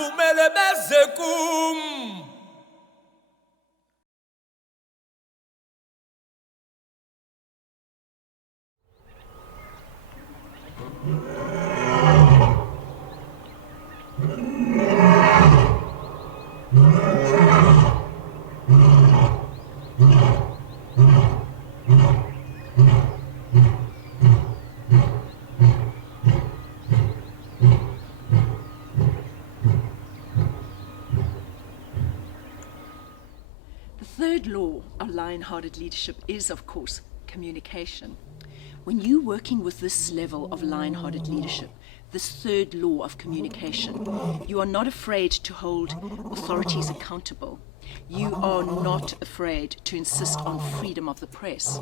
vumele beze kum. The third law of LionHearted Leadership is, of course, communication. When you're working with this level of LionHearted Leadership, this third law of communication, you are not afraid to hold authorities accountable. You are not afraid to insist on freedom of the press.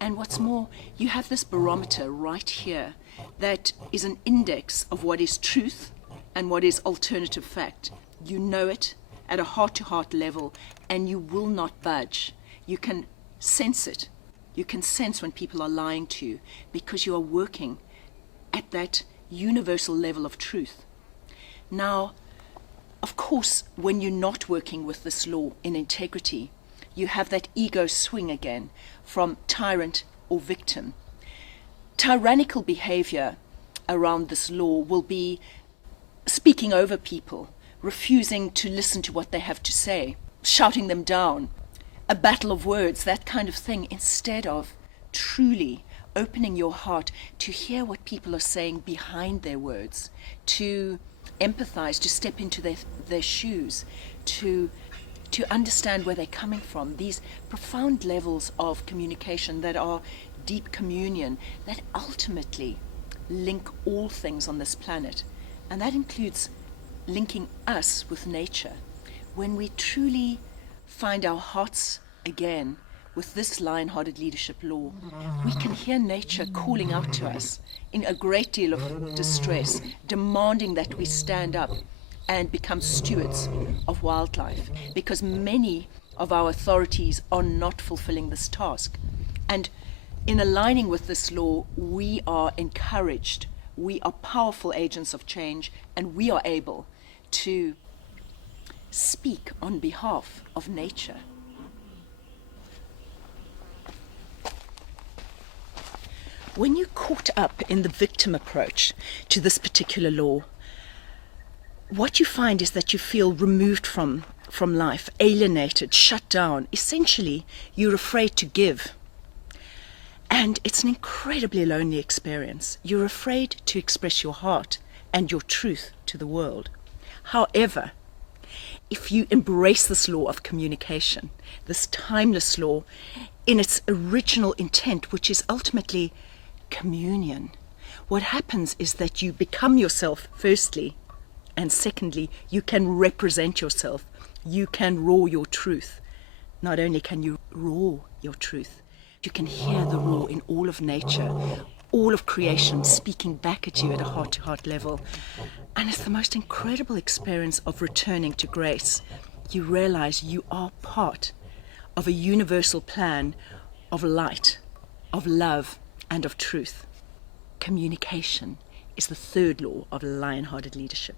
And what's more, you have this barometer right here that is an index of what is truth and what is alternative fact. You know it at a heart-to-heart level, and you will not budge. You can sense it. You can sense when people are lying to you because you are working at that universal level of truth. Now, of course, when you're not working with this law in integrity, you have that ego swing again from tyrant or victim. Tyrannical behavior around this law will be speaking over people, refusing to listen to what they have to say, shouting them down, a battle of words, that kind of thing, instead of truly opening your heart to hear what people are saying behind their words, to empathize, to step into their shoes, to understand where they're coming from. These profound levels of communication that are deep communion, that ultimately link all things on this planet. And that includes linking us with nature. When we truly find our hearts again with this LionHearted Leadership law, we can hear nature calling out to us in a great deal of distress, demanding that we stand up and become stewards of wildlife, because many of our authorities are not fulfilling this task. And in aligning with this law, we are encouraged, we are powerful agents of change, and we are able to speak on behalf of nature. When you're caught up in the victim approach to this particular law, what you find is that you feel removed from life, alienated, shut down. Essentially, you're afraid to give. And it's an incredibly lonely experience. You're afraid to express your heart and your truth to the world. However, if you embrace this law of communication, this timeless law, in its original intent, which is ultimately communion, what happens is that you become yourself firstly, and secondly, you can represent yourself. You can roar your truth. Not only can you roar your truth, you can hear the roar in all of nature, all of creation speaking back at you at a heart-to-heart level. And it's the most incredible experience of returning to grace. You realize you are part of a universal plan of light, of love, and of truth. Communication is the third law of LionHearted Leadership.